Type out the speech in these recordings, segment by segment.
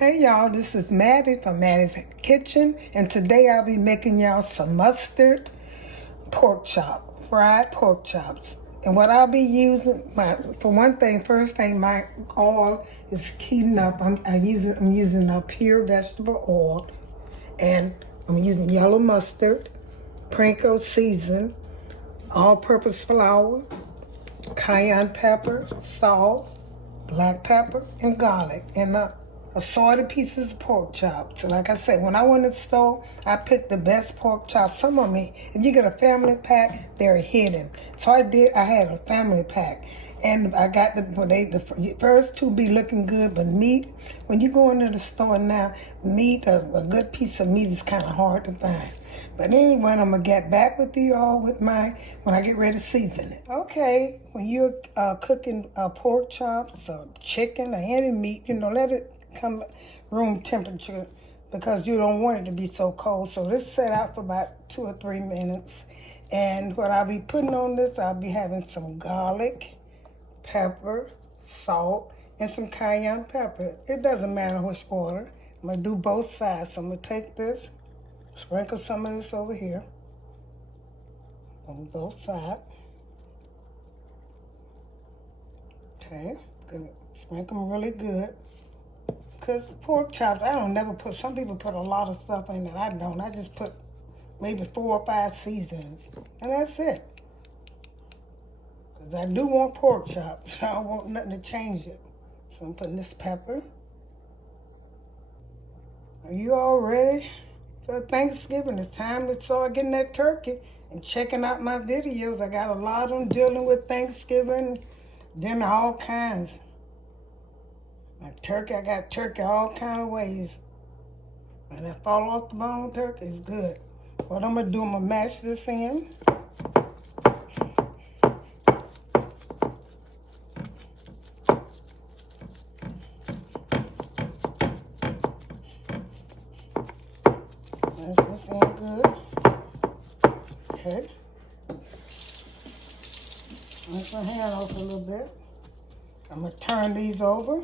Hey y'all, this is Mattie from Mattie's Kitchen, and today I'll be making y'all some mustard pork chop, fried pork chops. And what I'll be using, for one thing, first thing, my oil is heating up. I'm using a pure vegetable oil, and I'm using yellow mustard, Panko season, all-purpose flour, cayenne pepper, salt, black pepper, and garlic, and assorted pieces of pork chops. So like I said, when I went to the store, I picked the best pork chops. Some of me, if you get a family pack, they're hidden. So I had a family pack. And I got the first two be looking good, but meat, when you go into the store now, meat, a good piece of meat is kind of hard to find. But anyway, I'm going to get back with you all when I get ready to season it. Okay, when you're cooking pork chops or chicken or any meat, let it come room temperature because you don't want it to be so cold. So this set out for about 2 or 3 minutes. And what I'll be putting on this, I'll be having some garlic, pepper, salt, and some cayenne pepper. It doesn't matter which order. I'm going to do both sides. So I'm going to take this, sprinkle some of this over here on both sides. Okay, good. Sprinkle them really good. Because pork chops, I don't never put, some people put a lot of stuff in it. I don't. I just put maybe 4 or 5 seasonings. And that's it. Because I do want pork chops. I don't want nothing to change it. So I'm putting this pepper. Are you all ready for Thanksgiving? It's time to start getting that turkey and checking out my videos. I got a lot of them dealing with Thanksgiving, dinner, all kinds. Like turkey, I got turkey all kind of ways. And that fall off the bone turkey is good. What I'm going to do, I'm going to mash this in. Mash this in good. Okay. Rinse my hand off a little bit. I'm going to turn these over.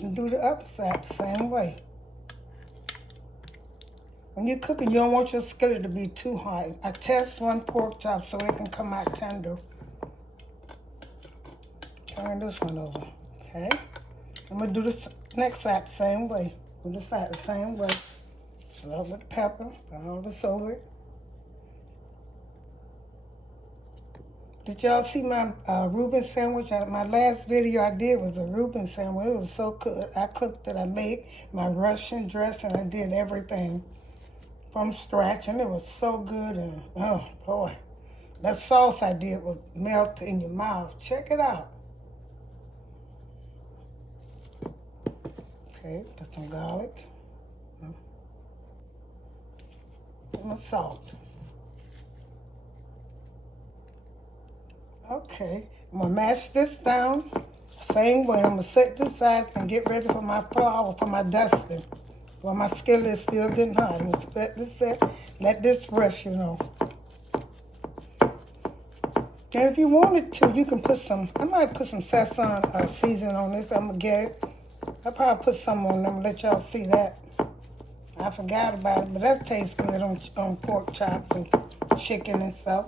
And do the other side the same way. When you're cooking, you don't want your skillet to be too hot. I test one pork chop so it can come out tender. Turn this one over, okay? I'm gonna do this next side the same way. Do this side the same way. Start with the pepper, put all this over it. Did y'all see my Reuben sandwich? My last video I did was a Reuben sandwich. It was so good. I cooked it. I made my Russian dressing. I did everything from scratch, and it was so good. And oh boy, that sauce I did was melt in your mouth. Check it out. Okay, put some garlic. And the salt. Okay, I'm gonna mash this down same way. I'm gonna set this aside and get ready for my flour, for my dusting. While my skillet is still getting hot. I'm gonna let this set, let this rest, And if you wanted to, you can put some, I might put some Szechuan seasoning on this. I'm gonna get it. I'll probably put some on them, let y'all see that. I forgot about it, but that tastes good on pork chops and chicken and stuff.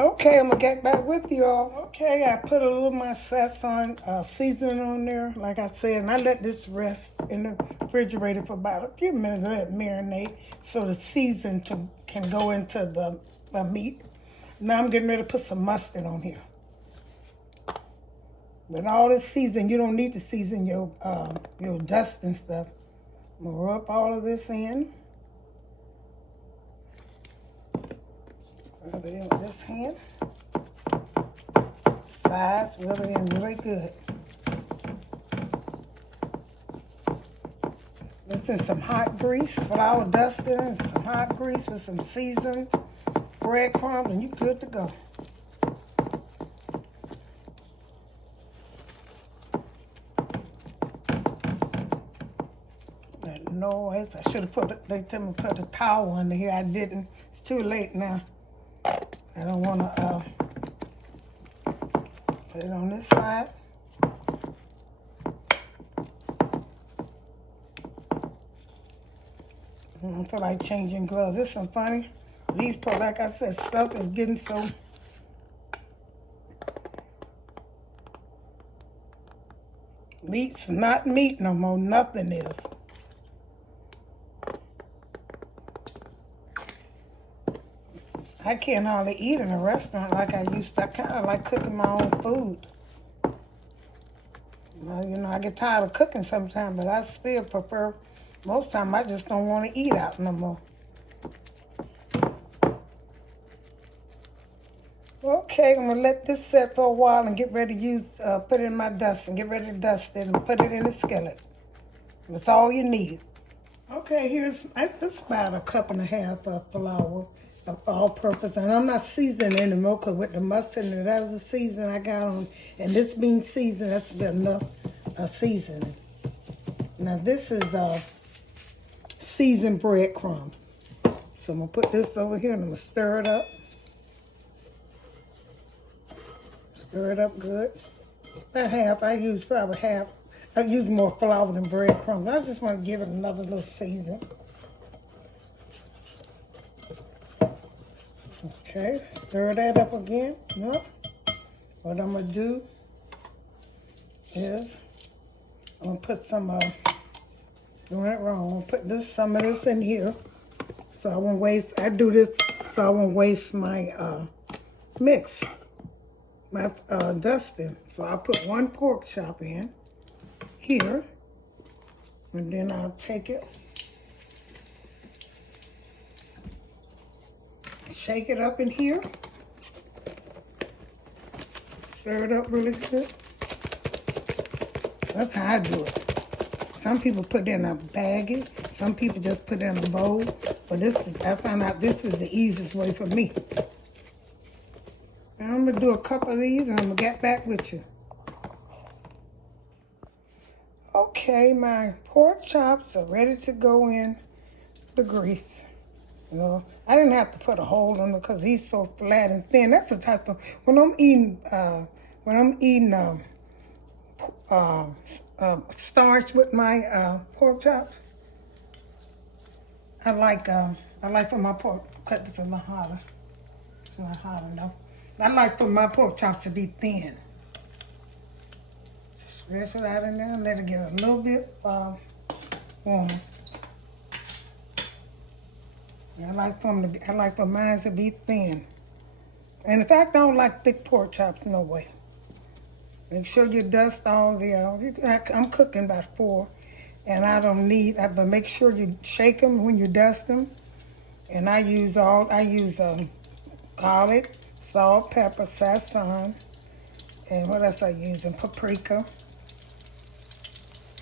Okay, I'm gonna get back with you all. Okay, I put a little of my Szechuan seasoning on there, like I said, and I let this rest in the refrigerator for about a few minutes, let it marinate so the season can go into the meat. Now I'm getting ready to put some mustard on here. With all this season, you don't need to season your dust and stuff. I'm gonna rub all of this in. Rub it in with this hand. Sides, rub it in really good. This is some hot grease, flour dusting, some hot grease with some seasoned breadcrumbs, and you're good to go. That noise, I should have they told me to put a towel under here. I didn't. It's too late now. I don't want to put it on this side. I don't feel like changing gloves. This is funny. These, like I said, stuff is getting so... Meat's not meat no more. Nothing is. I can't hardly eat in a restaurant like I used to. I kind of like cooking my own food. Well, you know, I get tired of cooking sometimes, but I still prefer, most time I just don't want to eat out no more. Okay, I'm going to let this set for a while and get ready to use, put it in my dust and get ready to dust it and put it in the skillet. That's all you need. Okay, this is about 1.5 cups of flour, of all-purpose, and I'm not seasoning anymore because with the mustard and the other season I got on, and this being seasoned, that's good enough seasoning. Now this is seasoned breadcrumbs. So I'm gonna put this over here and I'm gonna stir it up. Stir it up good. About half. I use probably half. I use more flour than breadcrumbs. I just want to give it another little season. Okay, stir that up again. Yep. What I'm going to do is I'm going to put some, doing it wrong, I'm going to put some of this in here so I won't waste, I do this so I won't waste my mix, my dusting. So I'll put 1 pork chop in here, and then I'll take it, shake it up in here, stir it up really good. That's how I do it. Some people put it in a baggie, some people just put it in a bowl, but I found out this is the easiest way for me. Now I'm gonna do a couple of these and I'm gonna get back with you. Okay, my pork chops are ready to go in the grease. You know, I didn't have to put a hole in them because he's so flat and thin. That's the type of, when I'm eating starch with my pork chops, I like for my pork, cut this a little hotter. It's not hot enough. I like for my pork chops to be thin. Stretch it out in there and let it get a little bit warm. I like for mine to be thin. And in fact, I don't like thick pork chops, no way. Make sure you dust all the, I'm cooking about 4, and I don't need, but make sure you shake them when you dust them. And I use garlic, salt, pepper, sazon, and what else I use? And paprika.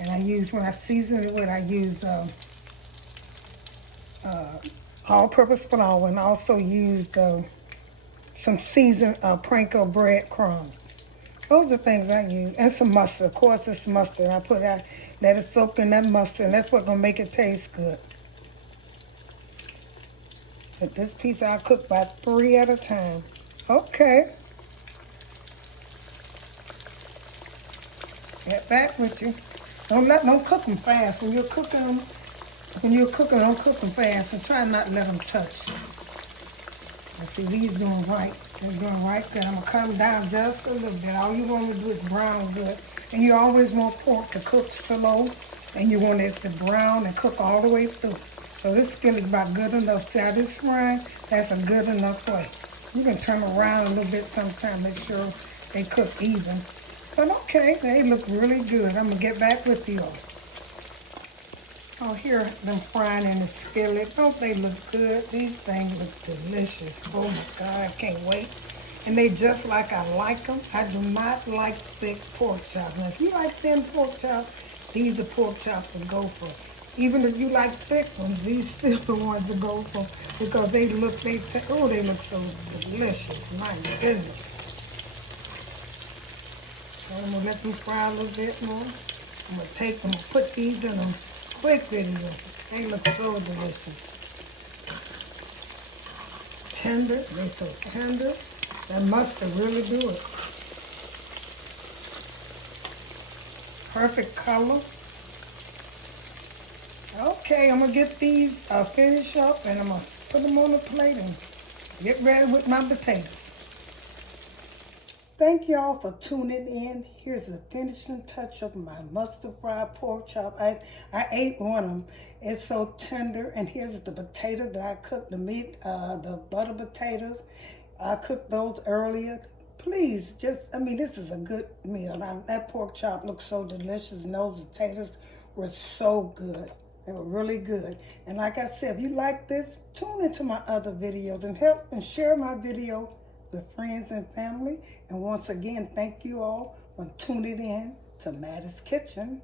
And when I season it with, I use all-purpose flour, and also used some seasoned Panko breadcrumbs. Those are things I use, and some mustard. Of course, it's mustard. Let it soak in that mustard, and that's what's gonna make it taste good. But this piece I'll cook about 3 at a time. Okay. Get back with you. Don't cook them fast. When you're cooking, don't cook them fast, and try not to let them touch. I see these doing right. They're doing right good. I'm gonna cut them down just a little bit. All you want to do is brown good. And you always want pork to cook slow, and you want it to brown and cook all the way through. So this skillet is about good enough. See how this frying? That's a good enough way. You can turn around a little bit sometimes, make sure they cook even. But okay, they look really good. I'm gonna get back with you all. Oh, here them frying in the skillet. Don't they look good? These things look delicious. Oh my God, I can't wait. And they just like I like them. I do not like thick pork chops. Now, if you like thin pork chops, these are pork chops to go for. Even if you like thick ones, these still the ones to go for because they look so delicious. My goodness. So I'm gonna let them fry a little bit more. I'm gonna put these in a quick video. They look so delicious. Tender, they're so tender. That mustard really do it. Perfect color. Okay, I'm gonna get these finished up, and I'm gonna put them on the plate and get ready with my potatoes. Thank y'all for tuning in. Here's the finishing touch of my mustard fried pork chop. I ate one of them. It's so tender. And here's the potato that I cooked, the meat, the butter potatoes. I cooked those earlier. Please, this is a good meal. That pork chop looks so delicious, and those potatoes were so good. They were really good. And like I said, if you like this, tune into my other videos and help and share my video with friends and family. And once again, thank you all for tuning in to Mattie's Kitchen.